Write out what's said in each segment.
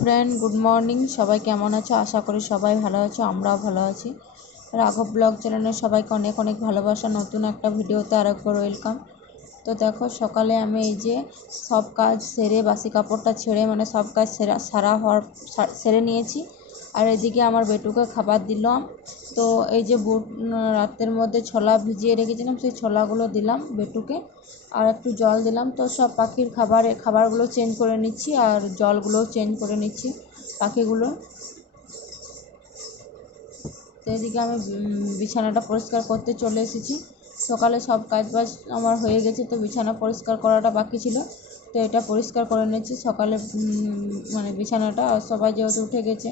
Friend, good morning. সবাই কেমন আছো? আশা করি সবাই ভালো আছো, আমরাও ভালো আছি। রাঘব ব্লগ চ্যানেলের সবাইকে অনেক অনেক ভালোবাসা। নতুন একটা ভিডিওতে আরেকবার ওয়েলকাম। তো দেখো, সকালে আমি এই যে সব কাজ সেরে, বাসি কাপড়টা ছেড়ে মানে সব কাজ সেরে নিয়েছি। আর এদিকে আমার বেটুকে খাবার দিলাম। তো এই যে রাতের মধ্যে ছোলা ভিজিয়ে রেখেছিলাম, সেই ছোলাগুলো দিলাম বেটুকে, আর একটু জল দিলাম। তো সব পাখির খাবারগুলো চেঞ্জ করে নিচ্ছি, আর জলগুলোও চেঞ্জ করে নিচ্ছি পাখিগুলো। তো এদিকে আমি বিছানাটা পরিষ্কার করতে চলে এসেছি। সকালে সব কাজবাজ আমার হয়ে গেছে, তো বিছানা পরিষ্কার করাটা বাকি ছিল, তো এটা পরিষ্কার করে নিচ্ছি সকালে। মানে বিছানাটা সবাই যেহেতু উঠে গেছে,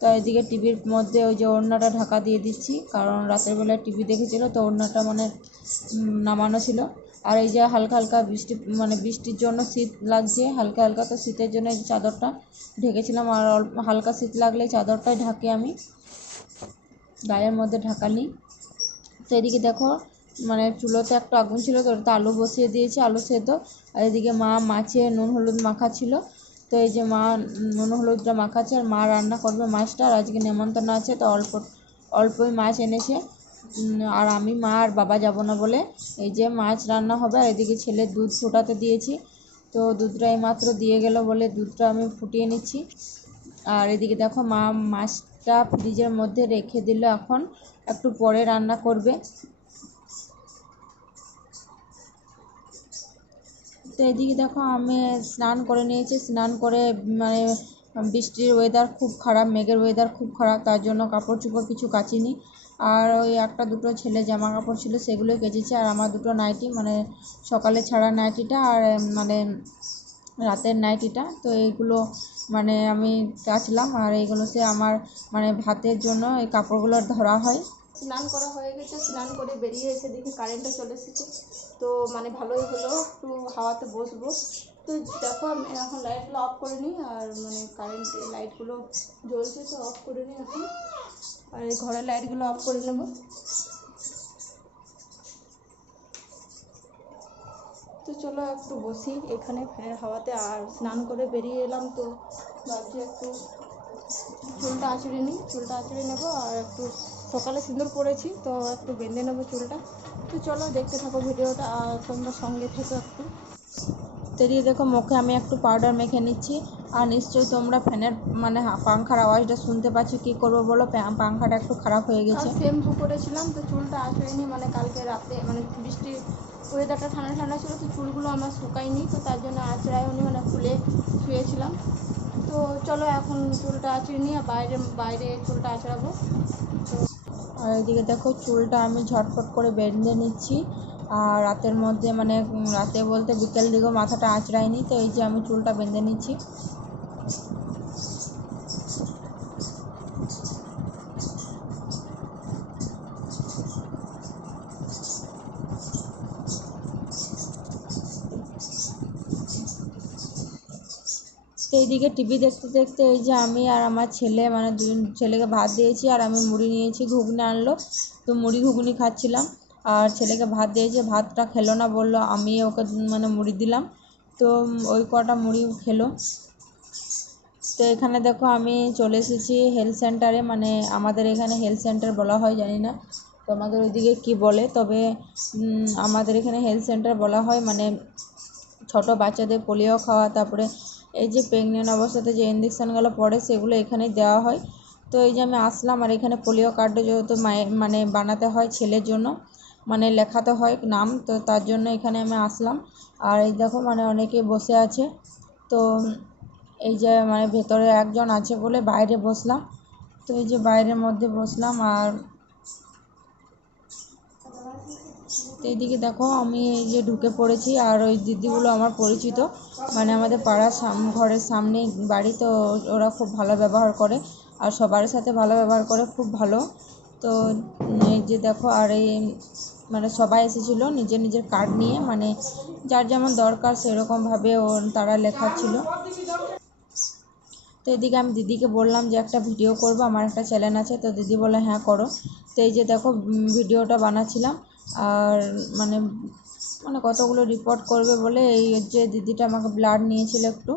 তো এদিকে টিভির মধ্যে ওই যে ওড়নাটা ঢাকা দিয়ে দিচ্ছি, কারণ রাতের বেলায় টিভি দেখেছিলো, তো ওড়নাটা মানে নামানো ছিল। আর এই যে হালকা হালকা বৃষ্টির জন্য শীত লাগছে হালকা হালকা, তো শীতের জন্য এই চাদরটা ঢেকেছিলাম। আর হালকা শীত লাগলে চাদরটাই ঢাকে আমি, গায়ের মধ্যে ঢাকা নিই। তো এদিকে দেখো, মানে চুলোতে একটা আগুন ছিল, তো ওটাতে আলু বসিয়ে দিয়েছি, আলু সেদ্ধ। আর এদিকে মা মাছে নুন হলুদ মাখা ছিল, তো এই যে মা নুন হলুদটা মাখাচ্ছে, আর মা রান্না করবে মাছটা। আর আজকে নেমন্তন্ন আছে, তো অল্পই মাছ এনেছে। আর আমি, মা আর বাবা যাব না বলে এই যে মাছ রান্না হবে। আর এদিকে ছেলের দুধ ফোটাতে দিয়েছি, তো দুধটা এইমাত্র দিয়ে গেল বলে দুধটা আমি ফুটিয়ে নিচ্ছি। আর এদিকে দেখো, মা মাছটা ফ্রিজের মধ্যে রেখে দিল, এখন একটু পরে রান্না করবে। তো এদিকে দেখো, আমি স্নান করে নিয়েছি। স্নান করে মানে বৃষ্টির ওয়েদার খুব খারাপ, মেঘের ওয়েদার খুব খারাপ, তার জন্য কাপড় চোপড় কিছু কাচিনি। আর ওই একটা দুটো ছেলে জামা কাপড় ছিল, সেগুলোই কেচেছি। আর আমার দুটো নাইটি, মানে সকালে ছাড়া নাইটিটা আর মানে রাতের নাইটিটা, তো এইগুলো মানে আমি কাচলাম। আর এইগুলোতে আমার মানে ভাতের জন্য এই কাপড়গুলো ধরা হয়। স্নান করা হয়ে গেছে, স্নান করে বেরিয়ে এসে দেখি কারেন্টটা চলে এসেছে। তো মানে ভালোই হলো, একটু হাওয়াতে বসবো। তো দেখো, আমি এখন লাইটগুলো অফ করে নিই, আর মানে কারেন্টের লাইটগুলো জ্বলছে, তো অফ করে নিই এখন। আর এই ঘরের লাইটগুলো অফ করে নেব। তো চলো একটু বসি এখানে ফ্যানের হাওয়াতে। আর স্নান করে বেরিয়ে এলাম, তো ভাবছি একটু চুলটা আঁচড়ে নিই, চুলটা আঁচড়ে নেবো। আর একটু সকালে সিঁদুর পরেছি, তো একটু বেঁধে নেবো চুলটা। তো চলো দেখতে থাকো ভিডিওটা, আর তোমরা সঙ্গে থেকো একটু। তেরিয়ে দেখো, মুখে আমি একটু পাউডার মেখে নিচ্ছি। আর নিশ্চয়ই তোমরা ফ্যানের মানে পাংখার আওয়াজটা শুনতে পাচ্ছ। কী করবো বলো, পাংখাটা একটু খারাপ হয়ে গেছে। শ্যাম্পু করেছিলাম, তো চুলটা আঁচড়েনি, মানে কালকে রাতে মানে বৃষ্টির ওয়েদারটা ঠান্ডা ঠান্ডা ছিল, তো চুলগুলো আমার শুকায়নি, তো তার জন্য আঁচড়ায়নি, মানে খুলে শুয়েছিলাম। তো চলো এখন চুলটা আঁচড়ে নিই, আর বাইরে চুলটা আঁচড়াবো। আর এদিকে দেখো, চুলটা আমি ঝটফট করে বেঁধে নিচ্ছি। আর রাতের মধ্যে মানে রাতে বলতে বিকেল দিকেও মাথাটা আঁচড়ায়নি, তো এই যে আমি চুলটা বেঁধে নিচ্ছি। তো এইদিকে টিভি দেখতে দেখতে এই যে আমি আর আমার ছেলে মানে দুজন ছেলেকে ভাত দিয়েছি, আর আমি মুড়ি নিয়েছি, ঘুগনি আনলো, তো মুড়ি ঘুগনি খাচ্ছিলাম। আর ছেলেকে ভাত দিয়েছে, ভাতটা খেলো না, বললো, আমি ওকে মানে মুড়ি দিলাম, তো ওই কটা মুড়ি খেলো। তো এখানে দেখো, আমি চলে এসেছি হেলথ সেন্টারে। মানে আমাদের এখানে হেলথ সেন্টার বলা হয়, জানি না তোমাদের ওইদিকে কী বলে, তবে আমাদের এখানে হেলথ সেন্টার বলা হয়। মানে ছোটো বাচ্চাদের পোলিও খাওয়া, তারপরে এই যে প্রেগনেন্ট অবস্থাতে যে ইঞ্জেকশানগুলো পড়ে, সেগুলো এখানেই দেওয়া হয়। তো এই যে আমি আসলাম, আর এখানে পোলিও কার্ডও যেহেতু মায়ের মানে বানাতে হয় ছেলের জন্য, মানে লেখাতে হয় নাম, তো তার জন্য এখানে আমি আসলাম। আর এই দেখো, মানে অনেকে বসে আছে, তো এই যে মানে ভেতরে একজন আছে বলে বাইরে বসলাম। তো এই যে বাইরের মধ্যে বসলাম। আর তো এইদিকে দেখো, আমি এই যে ঢুকে পড়েছি, আর ওই দিদিগুলো আমার পরিচিত, মানে আমাদের পাড়ার ঘরের সামনেই বাড়ি, তো ওরা খুব ভালো ব্যবহার করে, আর সবার সাথে ভালো ব্যবহার করে, খুব ভালো। তো এই যে দেখো, আর এই মানে সবাই এসেছিলো নিজের নিজের কার্ড নিয়ে, মানে যার যেমন দরকার সেরকমভাবে তারা লেখাচ্ছিল। তো এদিকে আমি দিদিকে বললাম যে একটা ভিডিও করব, আমার একটা চ্যানেল আছে, তো দিদি বলে হ্যাঁ করো। তো এই যে দেখো, ভিডিওটা বানাচ্ছিলাম। আর মানে মানে কতগুলো রিপোর্ট করবে বলে এই যে দিদিটা আমাকে ব্লাড নিয়েছিল একটু।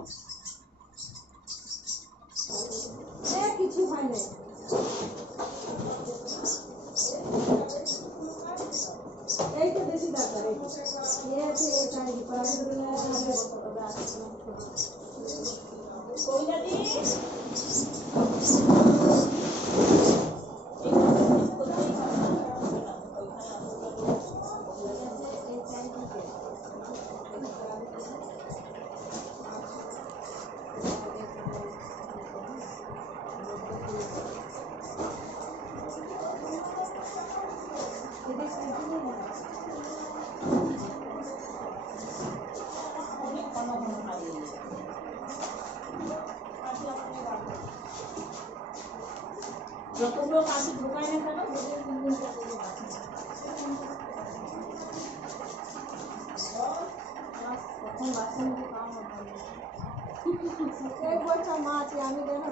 এক বছর মা আছে আমি জানো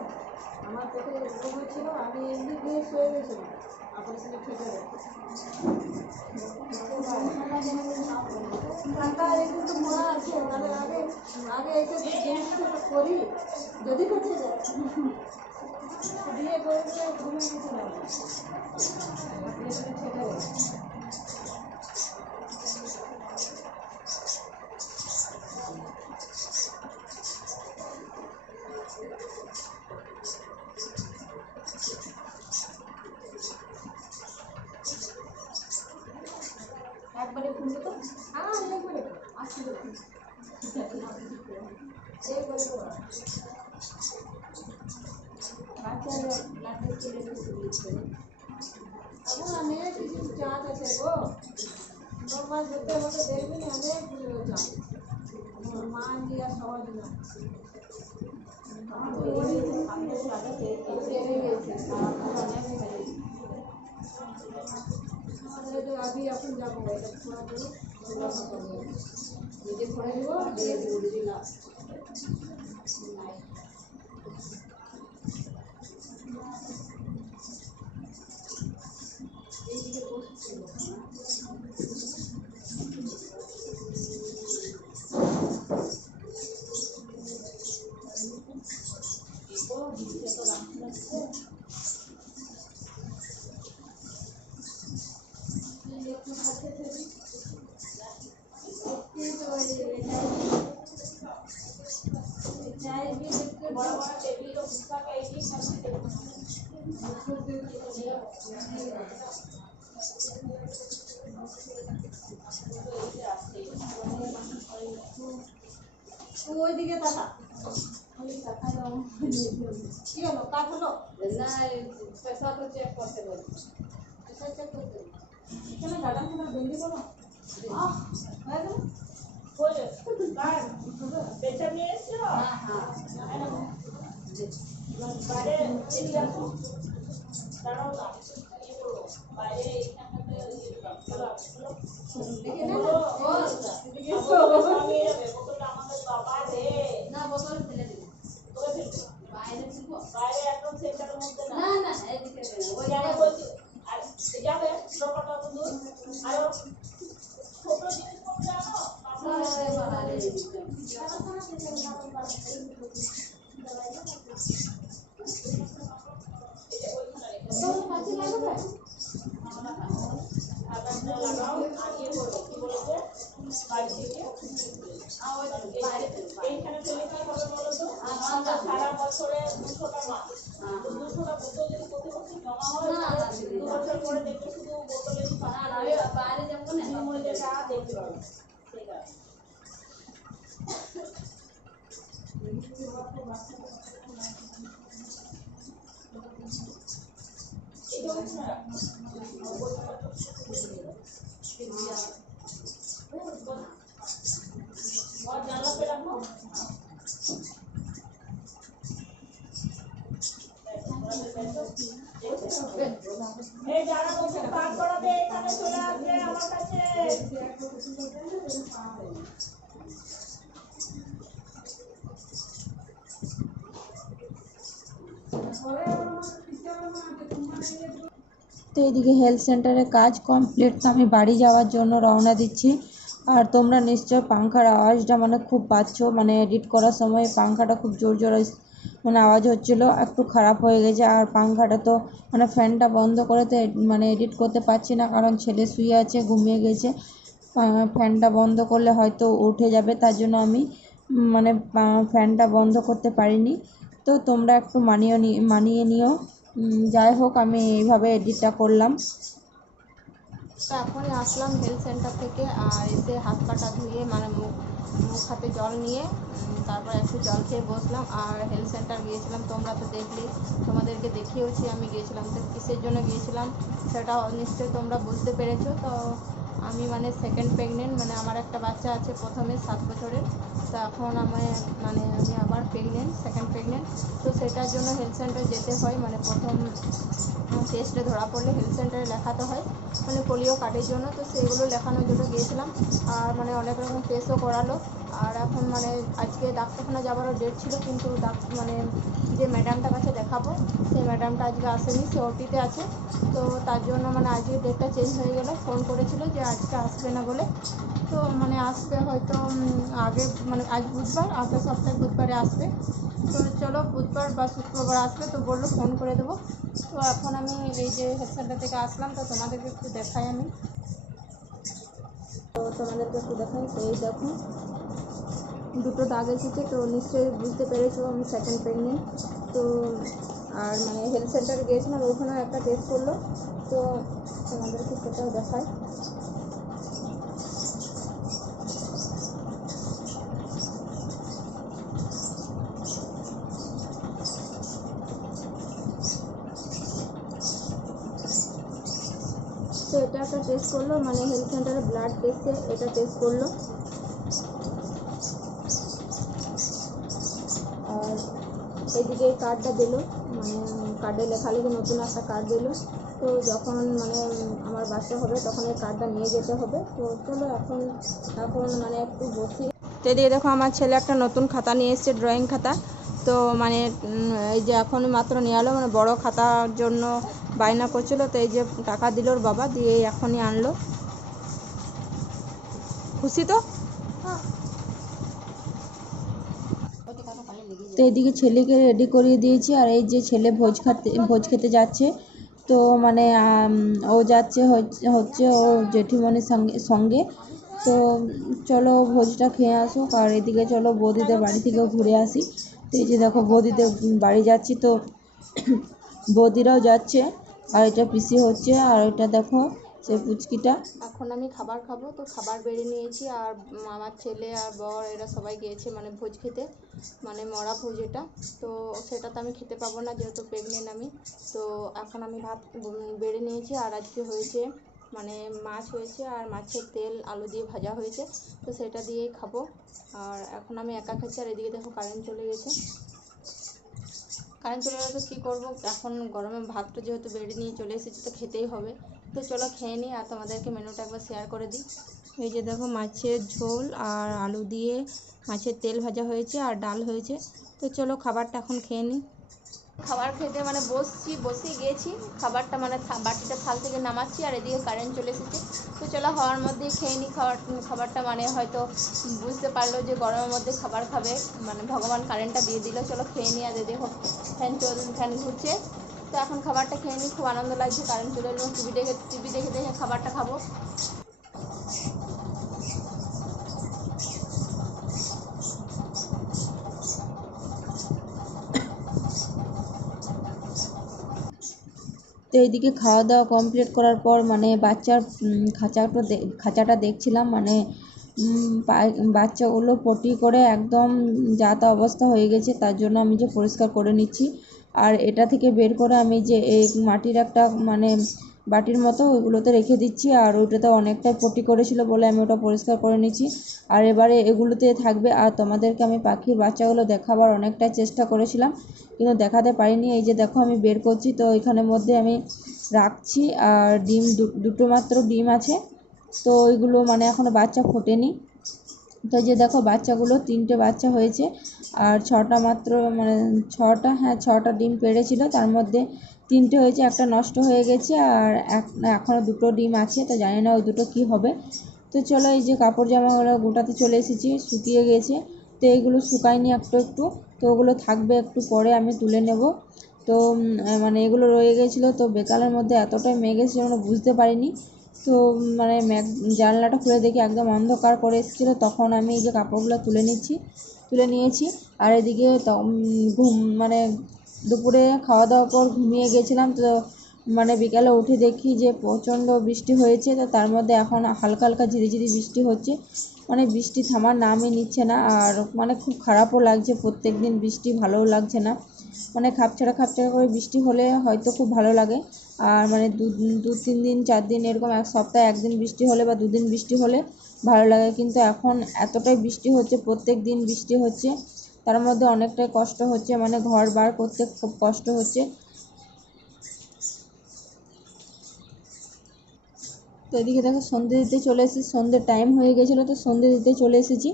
আমার পেটে রোগ হয়েছিল আমি এমনি দিয়ে শুয়ে গেছিলাম অপারেশনে থেকে টাকা একটু মরা আছে তাহলে আগে আগে এটা জিনিসটা করি যদি করতে যায় দিয়ে করে ঘুমিয়ে গেছিলাম একবারে খুলবে তো একবারে আসলে এখন আমি কিছু চাঁদ আছে গো তোমার যেতে হতে দেখবি না অনেক দূরে চাঁদ মা দিয়া সহজ না আমি এখন যাবো এটা খোলা দেবো নিজে করে দেবো দিয়ে দেবো দিলাম ওইদিকে তাকা কি হলো কাজ হলো না পয়সা তো চেক করতে বলি পয়সা চেক করতে কেন গাড়া কেন বেন্দি করো হয়ে গেল পেছন নিয়ে এসছো বাইরে দাঁড়াও না বাইরে বাইরে একদম সেন্টারের মধ্যে না না এদিকে ওই জায়গায় বলছি আর যাবে লোকটা বন্ধু আর ছোট জিনিস করতে জানো লাগাও আগে বলো কি বলেছে বাড়ি থেকে এইখানে চলে কি হবে বলো তো সারা বছরে 200 টাকা 200 টাকা বোতল যদি প্রতি বছর জমা হয় 2 বছর পরে দেখবে শুধু বোতলের বাইরে যাবো না মূল্যটা দেখতে পাবে ঠিক আছে और जानला पे रखो এই যারা বসে পার করাবে এখানে চলে আসবে আমার কাছে তো এদিকে হেলথ সেন্টারের কাজ কমপ্লিট, তো আমি বাড়ি যাওয়ার জন্য রওনা দিচ্ছি। আর তোমরা নিশ্চয় পাংখার আওয়াজটা খুব পাচ্ছ, এডিট করার সময় পাংখাটা খুব জোর জোরে মানে আওয়াজ হচ্ছিলো, একটু খারাপ হয়ে গেছে। আর পাংখাটা তো মানে ফ্যানটা বন্ধ করে তো মানে এডিট করতে পারছি না, কারণ ছেলে শুয়ে আছে, ঘুমিয়ে গেছে। ফ্যানটা বন্ধ করলে হয়তো উঠে যাবে, তার জন্য আমি মানে ফ্যানটা বন্ধ করতে পারিনি। তো তোমরা একটু মানিয়ে নিও। যাই হোক, আমি এইভাবে এডিটটা করলাম। তো এখনই আসলাম হেলথ সেন্টার থেকে, আর এসে হাত পাটা ধুয়ে মানে মুখ হাতে জল নিয়ে তারপর একটু জল খেয়ে বসলাম। আর হেলথ সেন্টার গিয়েছিলাম, তোমরা তো দেখলেই, তোমাদেরকে দেখিয়েওছি আমি গিয়েছিলাম। তো কিসের জন্য গিয়েছিলাম সেটা নিশ্চয়ই তোমরা বুঝতে পেরেছো। তো আমি মানে সেকেন্ড প্রেগনেন্ট, মানে আমার একটা বাচ্চা আছে প্রথমে 7 বছরের, তো এখন আমি আবার প্রেগনেন্ট, সেকেন্ড প্রেগনেন্ট। তো সেটার জন্য হেলথ সেন্টার যেতে হয়। মানে প্রথম টেস্টে ধরা পড়লে হেলথ সেন্টারে লেখাতে হয় মানে পোলিও কার্ডের জন্য। তো সেগুলো লেখানোর জন্য গিয়েছিলাম, আর মানে অনেক রকম টেস্টও করালো। আর এখন মানে আজকে ডাক্তারখানা যাবারও ডেট ছিল, কিন্তু মানে যে ম্যাডামটার কাছে দেখাবো সেই ম্যাডামটা আজকে আসেনি, সে ওটিতে আছে। তো তার জন্য মানে আজকে ডেটটা চেঞ্জ হয়ে গেল। ফোন করেছিল যে আজকে আসবে না বলে। তো মানে আসবে হয়তো আগে, মানে আজ বুধবার, আগের সপ্তাহে বুধবারে আসবে। তো চলো বুধবার বা শুক্রবার আসবে, তো বললো ফোন করে দেবো। তো এখন আমি এই যে হেলথ সেন্টার থেকে আসলাম, তো তোমাদেরকে একটু দেখাই আমি। তো তোমাদেরকে একটু দেখাই, তো এই দেখো দুটো দাগ এসেছে, তো নিশ্চয়ই বুঝতে পেরেছো আমি সেকেন্ড প্রেগনেন্ট। তো আর মানে হেলথ সেন্টারে গিয়েছিলাম, ওখানেও একটা টেস্ট করলো, তো তোমাদেরকে সেটাও দেখায়। তো এটা একটা টেস্ট করলো, মানে হেলথ সেন্টারে ব্লাড টেস্টে এটা টেস্ট করলো। আর এদিকে কার্ডটা দিলো, মানে কার্ডে লেখালেখি নতুন একটা কার্ড দিলো। তো যখন মানে আমার বাচ্চা হবে তখন এই কার্ডটা নিয়ে যেতে হবে। তো চলো এখন মানে একটু বসি। তো এদিকে দেখো আমার ছেলে একটা নতুন খাতা নিয়ে এসেছে, ড্রয়িং খাতা। তো মানে এই যে এখন মাত্র নিয়ে এলো, মানে বড় খাতার জন্য বায়না করছিল। তো এই যে টাকা দিল ওর বাবা, দিয়ে এখনই আনলো। খুশি তো? তো এদিকে ছেলেকে রেডি করিয়ে দিয়েছি, আর এই যে ছেলে ভোজ খেতে যাচ্ছে। তো মানে ও যাচ্ছে হচ্ছে ওর জেঠিমণির সঙ্গে। তো চলো ভোজটা খেয়ে আসুক, আর এদিকে চলো বৌদিদের বাড়ি থেকেও ঘুরে আসি। তো এই যে দেখো বৌদিদের বাড়ি যাচ্ছি, তো বৌদিরাও যাচ্ছে, আর এটা পিসি হচ্ছে, আর ওইটা দেখো সে পুচকিটা। এখন আমি খাবার খাবো, তো খাবার বেড়ে নিয়েছি। আর আমার ছেলে আর বর এরা সবাই গিয়েছে মানে ভোজ খেতে, মানে মরা ভোজ এটা। তো সেটা তো আমি খেতে পাবো না যেহেতু প্রেগনেন্ট আমি। তো এখন আমি ভাত বেড়ে নিয়েছি, আর আজকে হয়েছে মানে মাছ হয়েছে, আর মাছের তেল আলু দিয়ে ভাজা হয়েছে, তো সেটা দিয়েই খাবো। আর এখন আমি একা খাচ্ছি। আর এদিকে দেখো কারেন্ট চলে গেছে। কারেন্ট চলে গেলে তো কী করবো, এখন গরমে ভাতটা যেহেতু বেড়ে নিয়ে চলে এসেছি তো খেতেই হবে। তো চলো খেয়ে নিই, আর তোমাদেরকে মেনুটা একবার শেয়ার করে দিই। এই যে দেখো মাছের ঝোল আর আলু দিয়ে মাছের তেল ভাজা হয়েছে, আর ডাল হয়েছে। তো চলো খাবারটা এখন খেয়ে নিই। খাবার খেতে মানে বসেই গিয়েছি, খাবারটা মানে বাটিটা থাল থেকে নামাচ্ছি, আর এদিকে কারেন্ট চলে এসেছে। তো চলো হওয়ার মধ্যেই খেয়ে নিই খাবারটা, মানে হয়তো বুঝতে পারলো যে গরমের মধ্যে খাবার খাবে, মানে ভগবান কারেন্টটা দিয়ে দিল। চলো খেয়ে নিই। আর দেখো ফ্যান ঘুরছে। তো এখন খাবারটা খেয়ে নিই, খুব আনন্দ লাগছে, কারেন্ট চলে এলো, টিভি দেখে দেখে খাবারটা খাবো। তো এইদিকে খাওয়া দাওয়া কমপ্লিট করার পর মানে বাচ্চার খাঁচাটা দেখছিলাম, মানে বাচ্চাগুলো পটি করে একদম যা তা অবস্থা হয়ে গেছে, তার জন্য আমি যে পরিষ্কার করে নিচ্ছি। আর এটা থেকে বের করে আমি যে এই মাটির একটা মানে বাটির মতো ওইগুলোতে রেখে দিচ্ছি, আর ওইটাতে অনেকটাই পটি করেছিল বলে আমি ওটা পরিষ্কার করে নিচ্ছি। আর এবারে এগুলোতে থাকবে। আর তোমাদেরকে আমি পাখির বাচ্চাগুলো দেখাবার অনেকটাই চেষ্টা করেছিলাম, কিন্তু দেখাতে পারিনি। এই যে দেখো আমি বের করছি, তো এখানের মধ্যে আমি রাখছি। আর ডিম দুটো মাত্র ডিম আছে, তো ওইগুলো মানে এখনও বাচ্চা ফোটেনি। তো যে দেখো বাচ্চাগুলো 3টে বাচ্চা হয়েছে, আর 6টা মাত্র মানে 6টা ডিম পেড়েছিল, তার মধ্যে 3টে হয়েছে, একটা নষ্ট হয়ে গেছে, আর এখনও 2টো ডিম আছে। তো জানি না ওই দুটো কী হবে। তো চলো এই যে কাপড় জামাগুলো গোটাতে চলে এসেছি, শুকিয়ে গেছে। তো এইগুলো শুকায়নি একটু একটু, তো ওগুলো থাকবে, একটু পরে আমি তুলে নেব। তো মানে এগুলো রয়ে গেছিলো, তো বিকালের মধ্যে এতটাই মেঘ এসেছিলো মানে বুঝতে পারিনি। তো মানে জানলাটা খুলে দেখি একদম অন্ধকার করে এসেছিলো, তখন আমি এই যে কাপড়গুলো তুলে নিয়েছি। আর এদিকে মানে দুপুরে খাওয়া দাওয়ার পর ঘুমিয়ে গেছিলাম, তো মানে বিকালে উঠে দেখি যে প্রচণ্ড বৃষ্টি হয়েছে। তো তার মধ্যে এখন হালকা হালকা ঝিরিঝিরি বৃষ্টি হচ্ছে, মানে বৃষ্টি থামার নামই নিচ্ছে না। আর মানে খুব খারাপও লাগছে, প্রত্যেক দিন বৃষ্টি ভালোও লাগছে না, মানে খাপছাড়া করে বৃষ্টি হলে হয়তো খুব ভালো লাগে। আর মানে দু 3 দিন 4 দিন এরকম এক সপ্তাহে 1 দিন বৃষ্টি হলে বা 2 দিন বৃষ্টি হলে ভালো লাগে, কিন্তু এখন এতটাই বৃষ্টি হচ্ছে, প্রত্যেক দিন বৃষ্টি হচ্ছে, তার মধ্যে অনেকটাই কষ্ট হচ্ছে, মানে ঘর বার করতে খুব কষ্ট হচ্ছে। তো এদিকে দেখো সন্ধে দিতে চলে এসেছি, সন্ধ্যের টাইম হয়ে গেছিলো, তো সন্ধে দিতে চলে এসেছি,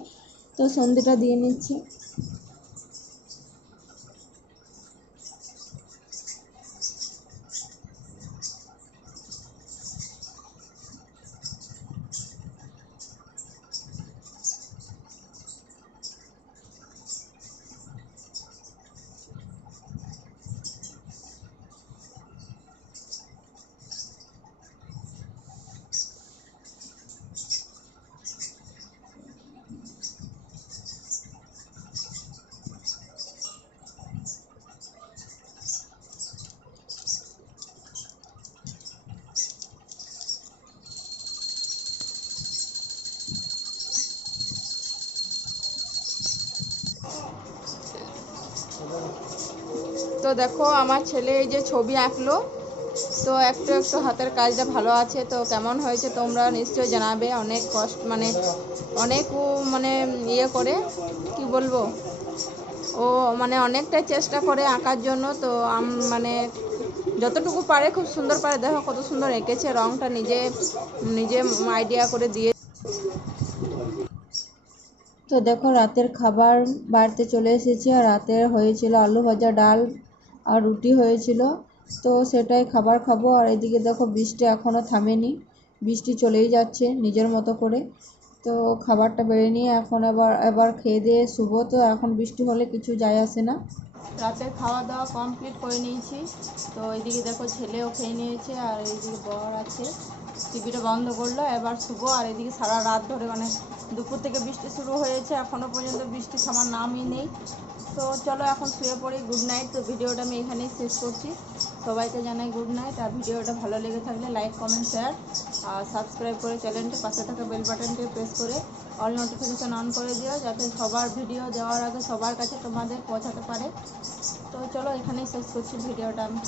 তো সন্ধেটা দিয়ে নিচ্ছি। তো দেখো আমার ছেলে এই যে ছবি আঁকলো, তো একটু একটু হাতের কাজটা ভালো আছে, তো কেমন হয়েছে তোমরা নিশ্চয়ই জানাবে। অনেক কষ্ট মানে অনেক ও মানে ইয়ে করে, কি বলবো, ও মানে অনেকটাই চেষ্টা করে আঁকার জন্য। তো মানে যতটুকু পারে খুব সুন্দর পারে, দেখো কত সুন্দর এঁকেছে, রঙটা নিজে নিজে আইডিয়া করে দিয়ে। তো দেখো রাতের খাবার বাড়িতে চলে এসেছি, আর রাতের হয়েছিল আলু ভাজা, ডাল আর রুটি হয়েছিল, তো সেটাই খাবার খাবো। আর এদিকে দেখো বৃষ্টি এখনও থামেনি, বৃষ্টি চলেই যাচ্ছে নিজের মতো করে। তো খাবারটা বেড়ে নিয়ে এখন এবার খেয়ে দিয়ে শুবো, তো এখন বৃষ্টি হলে কিছু যায় আসে না। রাতের খাওয়া দাওয়া কমপ্লিট করে নিয়েছি, তো এইদিকে দেখো ছেলেও খেয়ে নিয়েছে, আর এইদিকে বর আছে, টিভিটা বন্ধ করলো, এবার শুবো। আর এদিকে সারা রাত ধরে মানে দুপুর থেকে বৃষ্টি শুরু হয়েছে, এখনও পর্যন্ত বৃষ্টি থামার নামই নেই। তো চলো এখন শুয়ে পড়ি, গুড নাইট। তো ভিডিওটা আমি এখানেই শেষ করছি, সবাইকে জানাই গুড নাইট। আর ভিডিওটা ভালো লেগে থাকলে লাইক কমেন্ট শেয়ার আর সাবস্ক্রাইব করে চ্যানেলটি পাশে থাকা বেল বাটনটি প্রেস করে অল নোটিফিকেশান অন করে দিও, যাতে সবার ভিডিও দেওয়ার আগে সবার কাছে তোমাদের পৌঁছাতে পারে। তো চলো এখানেই শেষ করছি ভিডিওটা আমি।